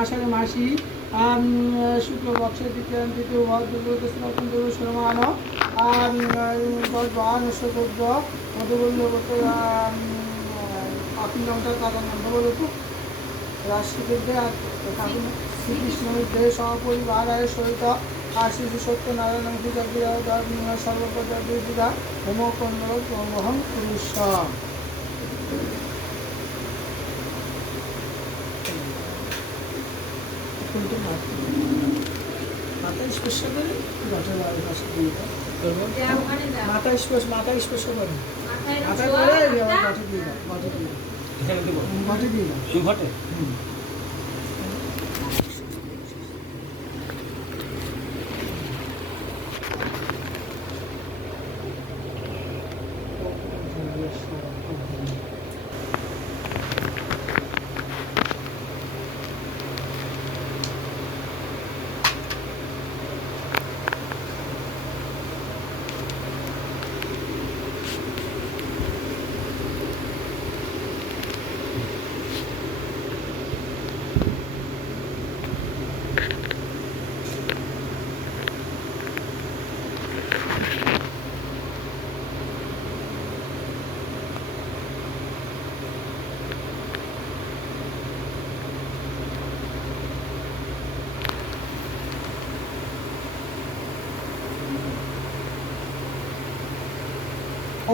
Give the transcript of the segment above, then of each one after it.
আষাঢ়ে মাসি শুক্লপক্ষে তৃতীয় সমান নশ্বদ্র মধুবল্ল আপনি নামটা তাদের নামটা বলো তো রাষ্ট্রবিদ্যে শ্রীকৃষ্ণবিদ্যে সপরিবার সহিত আশিষু সত্যনারায়ণ পূজা সর্বপদা হোমকন্দ ব্রহ্মহং পুরুষ মাথা স্পর্শ করে মাথা স্পর্শ করে মাথা করে ঘটে দিয়ে দাও ঘটে দিয়ে দাও ঘটে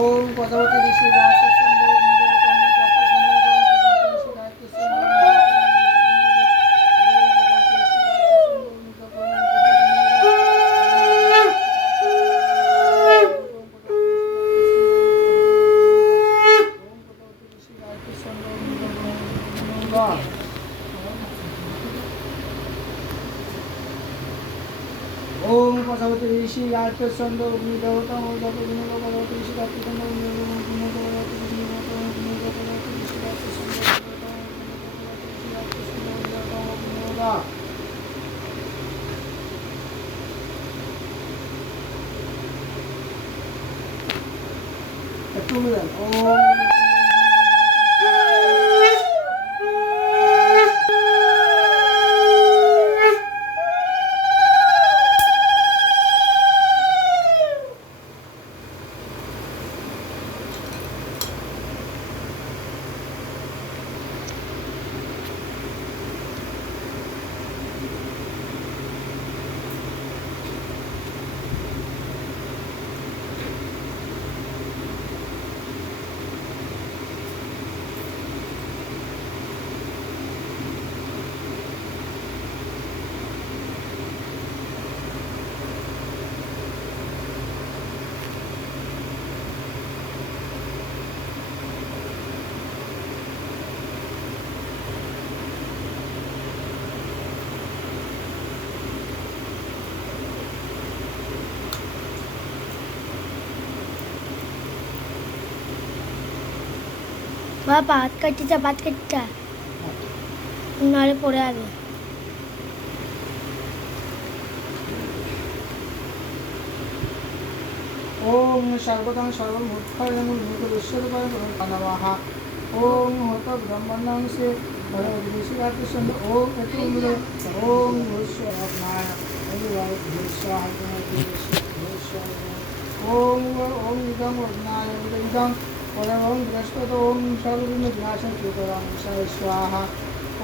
ओम पदवती ऋषि ओम पदवती ऋषि चंद्र देवता पदवती ऋषि ओम ভাত কাটতে নাহলে পড়ে যাবে। ओम सर्वतं सर्वभूतकालं भूतविश्वरूपाय नमः। ओम होत ब्रह्मणं से ऋषिरात्रिशंद ओम अतुल्य ओम भूष्वनाय ओम ओम इदं वज्ञाय इदं परमं बृहस्पति ओम सर्वविघ्नविनाशं कृतवां स्वाहा।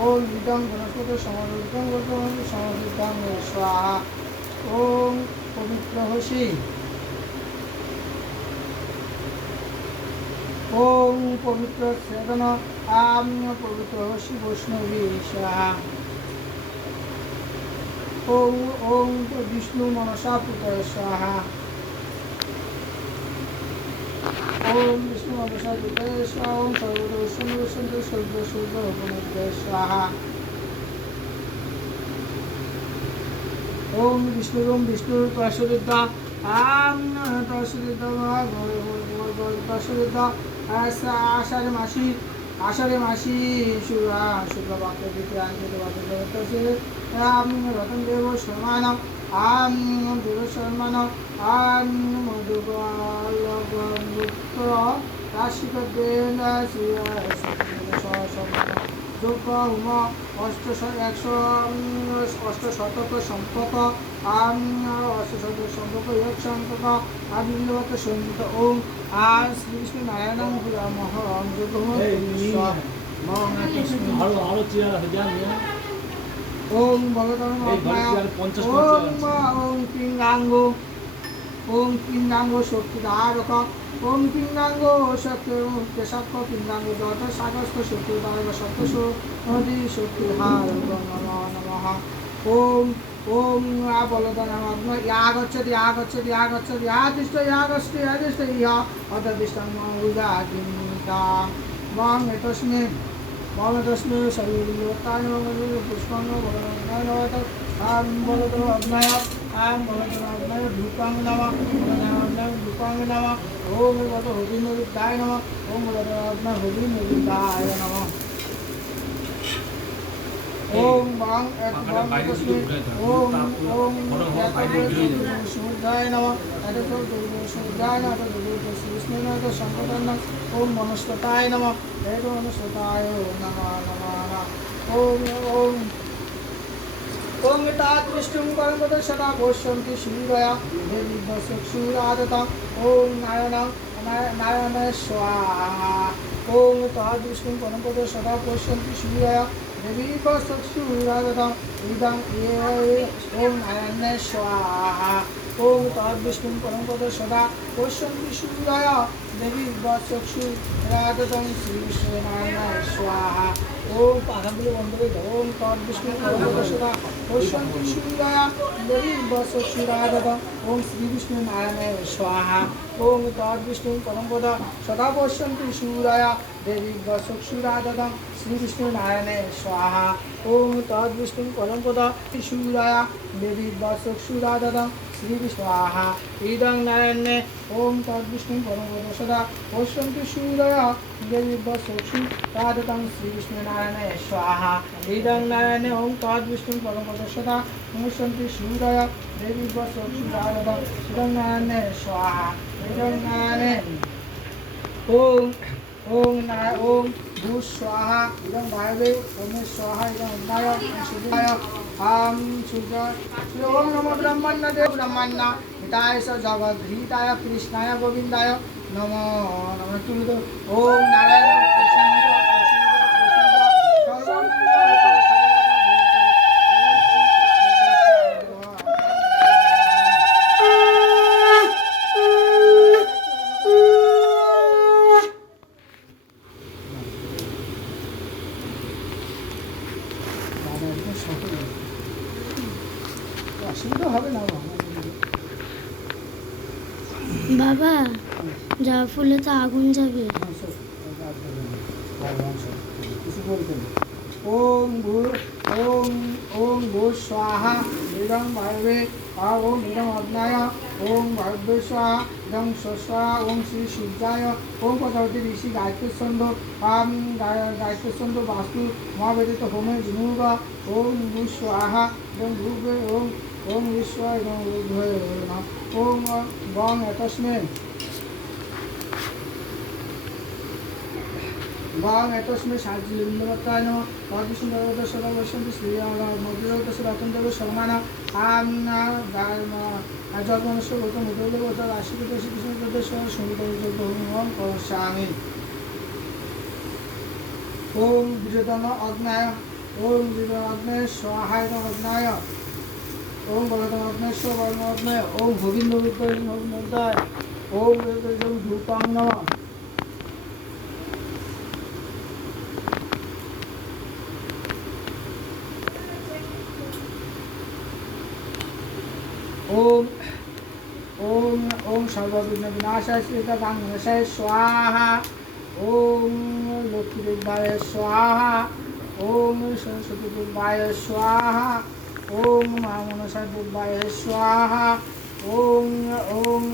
ओम इदं बृहस्पति समरुद्धं वर्तमानं समरुद्धं स्वाहा। ओम पवित्र होसि ओम पवित्र सेदन आम पवित्र होसि वैष्णवी स्वाहा। ओम ओम विष्णु मनसा पुत्र स्वाहा। ओम विष्णु मनसा पुत्र स्वाहा। ओम सर्वदोषं सर्वदोषं स्वाहा। ओम विष्णु प्रसुद्धा आम प्रसुद्धा आषाढ़ मासी शुक्लपक्ष रतन देव शर्मान देव शर्मान मधुगुप्त राशिक যোগ হুম অষ্টশতক সম্পক অষ্টশতক সম্পক এক সম্পক বিন্দুবত সঞ্চিত ওম শ্রীকৃষ্ণ নারায়ণ মহম যোগ আরো চেয়ার আছে জানি ওম ভগবান ওম পিঙ্গাঙ্গ ওম পিঙ্গাঙ্গ শক্তিদারক ওম পিঙ্গাঙ্গ শক্তি কেশক পিঙ্গাঙ্গ যত সাগস্ত শক্তিদারক সপ্তশ নদী শক্তিহার নমঃ নমঃ ওম ওম বলদান ইয়াগচ্ছতি ইয়াগচ্ছতি ইয়াগচ্ছতি ইয়াগস্তি ইয়াগস্তি ইয়া অতদিষ্টং উদাগিন্তা মাং এতস্মে মমতস্মে শরীরতায় পুষ্পাঙ্গ ভগবান বলদ অগ্নয় বলদ অগ্নয় ধূপাঙ্গ নম ধূপাঙ্গ নম ওম বলদ হরিণদায় নম ওম বলদ অগ্নয় হরিণদায় নম ওম বাং এক বাং তস্মে ওম ওম সূর্যায় নম সূর্যায় নম শ্রীকৃষ্ণ নম সম্পদান ওম বনস্পতায় নম বনস্পতায় নম নম ওম ওম ওম তাৎপৃষ্টং পরমপদ সদা পশ্যন্তি সূর্যয়া দেবী চক্ষুরাদতা ওম নারায়ণায় স্বাহা ওম তাৎপৃষ্টং পরমপদ সদা পশ্যন্তি সূর্যয়া দেবী চক্ষুরাদতা ইদং ওম নারায়ণায় স্বাহা ওম তাৎপৃষ্টং পরমপদ সদা পশ্যন্তি সূর্যয়া দেবী চক্ষুরাদতং শ্রীকৃষ্ণ নারায়ণায় স্বাহা ওম পাখাগুলো বন্ধ করে দাও ওম তদ্বিষ্ণু পরমপদ সদা পশ্যন্তি সূর্যয়া দেবী চক্ষুরাদতং ওম শ্রীকৃষ্ণ নারায়ণায় স্বাহা ওম তদ্বিষ্ণু পরমপদ সদা পশ্যন্তি সূর্যয়া দেবী চক্ষুরাদতং শ্রীকৃষ্ণ নারায়ণায় স্বাহা ওম তদ্বিষ্ণু পরমপদ সূর্যয়া দেবী চক্ষুরাদতং শ্রীকৃষ্ণ স্বাহা ইদং নারায়ণে ওম তদ্বিষ্ণু পরমপদ সদা পশ্যন্তি সূর্যয়া দেবী চক্ষুরাদতং শ্রীকৃষ্ণ নারায়ণায় স্বাহা ইদং নারায়ণে ওম তদ্বিষ্ণু পরমপদ সদা পশ্যন্তি সূর্যয়া দেবী চক্ষুরাদতং ইদং নারায়ণে স্বাহা ইদং নারায়ণে ওম ওম ওম ভূ স্বাহা ইদং বায়বে ওম স্বাহা ইদং অন্নায় সূর্যায় সূর্য ওম নমো ব্রহ্মণ্য দেব ব্রহ্মণ্য হিতায় স জগদ্ধিতায় কৃষ্ণায় গোবিন্দায় নমো নমঃ তুমিতো ওম নারায়ণ প্রসীদ অসুবিধা হবে না বাবা জবা ফুলে তো আগুন যাবে কিছু বলতেন ওম ওম ভূ স্বাহা ইদং বায়বে ওম ইদং অগ্নায় ওম বায়বে স্বাহা ইদং স্বাহা ওম শ্রী সূর্যায় ওম প্রজাপতি ঋষি গায়ত্রীছন্দ গায়ত্রীছন্দ বাস্তু মহাবেদিত হোমে জিনুগ ওম ভূ স্বাহা ইদং ভূবে ওম ওম ঈশ্বর ইদং রূপে ওম গং এতস্মে গং এতস্মে সাজিলিঙ্গতায় নমঃ তদ্বিষ্ণুদেবতা সদা বৈষ্ণবী শ্রী মধ্যদেবতা রতনদেব সমান জন্মনস্য গৌতম মুদ্রদেবতা রাশিপতি শ্রীকৃষ্ণদেব সঙ্গীত করসামি ওম বিজোদন অগ্নায় ওম বিজোদন অগ্নায় সহায় অগ্নায় ওম বলদম অগ্নায় বর্ণ অগ্নায় ওম গোবিন্দ বিদ্যায় ওম ধূপাং নমঃ ओम ओम ओम सर्वविघ्न विनाशाय श्रीकांताय स्वाहा ओम लक्ष्मी देवाय स्वाहा ओम सरस्वती देवाय स्वाहा ओम महामनसा देवाय स्वाहा ओम ओम